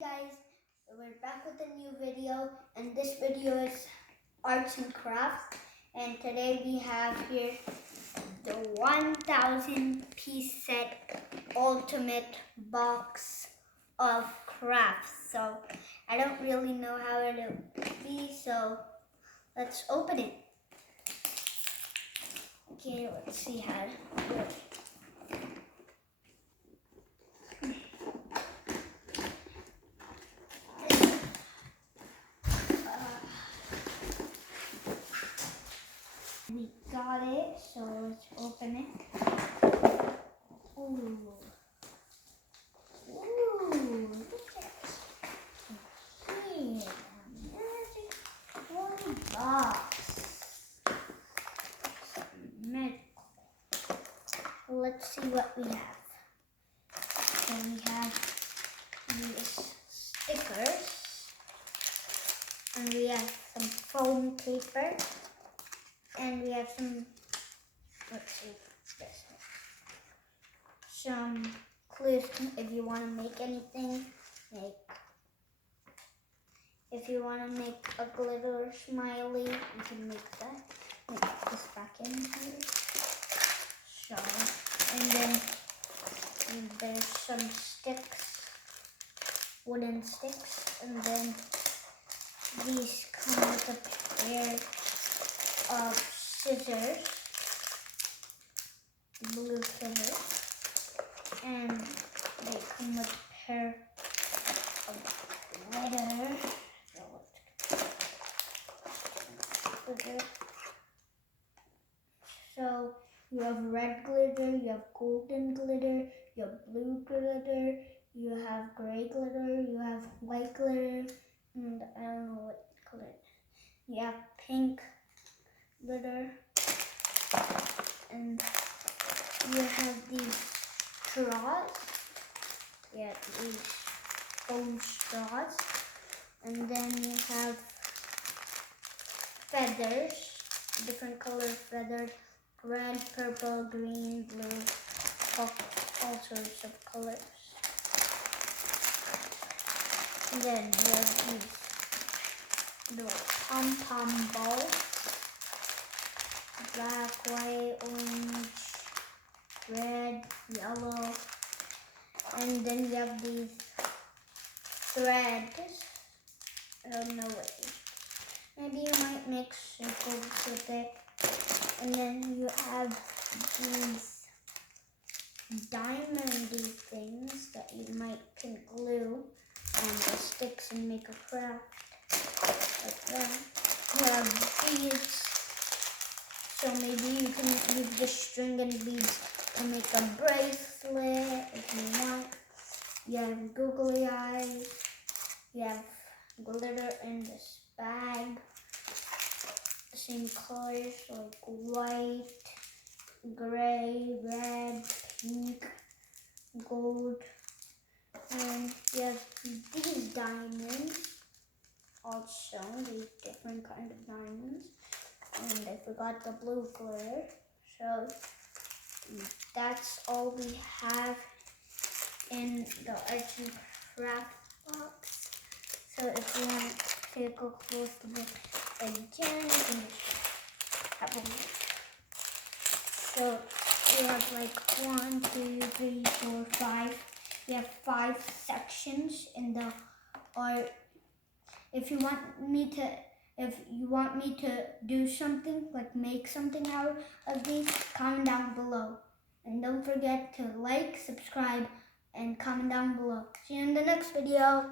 Guys, we're back with a new video, and this video is arts and crafts, and today we have here the 1000 piece set ultimate box of crafts. So I don't really know how it'll be, so let's open it. Okay, let's see how to do it. We got it, so let's open it. Ooh. Ooh, look at this. Here, magic toy box. Magic. Let's see what we have. So we have these stickers, and we have some foam paper. And we have some, let's see, this. Some clues if you want to make anything. If you want to make a glitter smiley, you can make that. Put this back in here. So, and then there's some sticks, wooden sticks, and then these come with a pair of scissors, blue scissors, and they come with a pair of glitter. So you have red glitter, you have golden glitter, you have blue glitter, you have gray glitter, you have white glitter, and I don't know what glitter. You have pink glitter, and you have these straws. Yeah, these foam straws, and then you have feathers, different color feathers, red, purple, green, blue, all sorts of colors. And then you have these little pom-pom balls. Black, white, orange, red, yellow, and then you have these threads. I don't know what these. Maybe you might make circles with it. And then you have these diamondy things that you might can glue on the sticks and make a craft like that. You have beads. So maybe you can use the string and beads to make a bracelet if you want. You have googly eyes. You have glitter in this bag. The same colors like white, gray, red, pink, gold. And you have these diamonds also, these different kind of diamonds. And I forgot the blue glitter. So that's all we have in the arts and craft box. So if you want to take a close look again, you can just have a look. So we have like 1, 2, 3, 4, 5. We have 5 sections in the art. If you want me to do something, like make something out of these, comment down below. And don't forget to like, subscribe, and comment down below. See you in the next video.